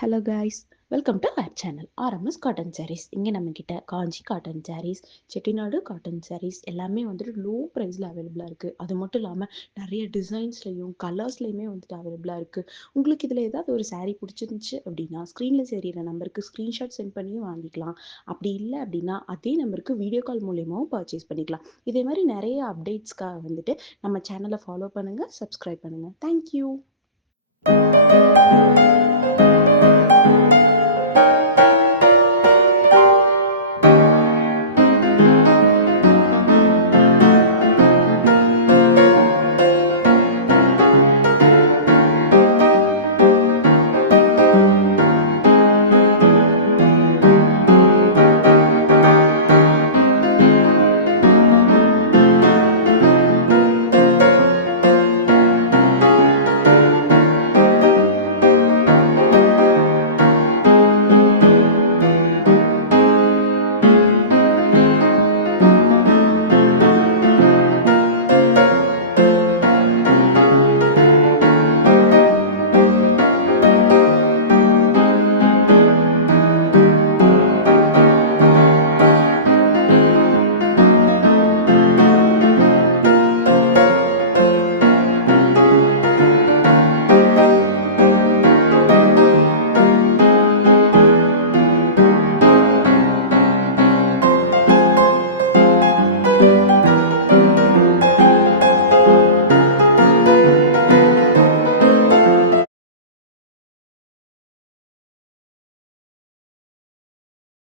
Hello guys, welcome to our channel RMS cotton saris. இங்கே நம்மக்கிட்ட Kanchi cotton saris, Chettinad cotton saris எல்லாமே வந்துட்டு லோ ப்ரைஸில் அவைலபிளாக இருக்குது. அது மட்டும் இல்லாமல் நிறைய டிசைன்ஸ்லையும் கலர்ஸ்லையுமே வந்துட்டு அவைலபிளாக இருக்குது. உங்களுக்கு இதில் ஏதாவது ஒரு சாரீ பிடிச்சிருந்துச்சு அப்படின்னா ஸ்க்ரீனில் தெரியிற நம்பருக்கு ஸ்க்ரீன்ஷாட் சென்ட் பண்ணியும் வாங்கிக்கலாம். அப்படி இல்லை அப்படின்னா அதே நம்பருக்கு வீடியோ கால் மூலியமாகவும் பர்ச்சேஸ் பண்ணிக்கலாம். இதே மாதிரி நிறைய அப்டேட்ஸ்க்காக வந்துட்டு நம்ம சேனலை ஃபாலோ பண்ணுங்கள், சப்ஸ்கிரைப் பண்ணுங்கள். தேங்க்யூ.